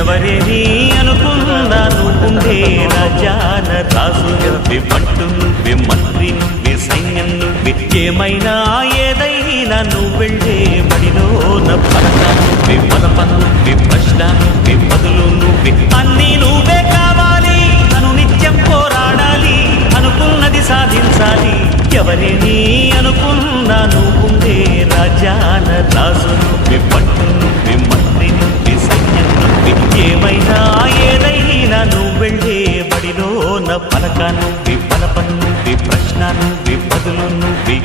ఎవరేని అనుకున్నా నువ్వుండే రాజాన రాజు నువ్వే, పట్టు నువ్వే, మంత్రి నువ్వే, సైన్యం నువ్వే, ఏమైనా ఏదైనా నువ్వు వెళ్ళే బడిలో పలక నువ్వే, పలప నువ్వే, ప్రశ్న నువ్వే, బదులు నువ్వే, అన్నీ నువ్వే కావాలి. అను నిత్యం పోరాడాలి, అనుకున్నది సాధించాలి. ఎవరేని అనుకున్నా నువ్వుండే రాజాన రాజు నువ్వే, పట్టు నువ్వే, మంత్రి నువ్వే, సైన్యం నువ్వే, ఏమైనా ఏదైనా నువ్వు వెళ్ళే బడిలో పలక నువ్వే, పలప నువ్వే, ప్రశ్న నువ్వే, బదులు నువ్వే.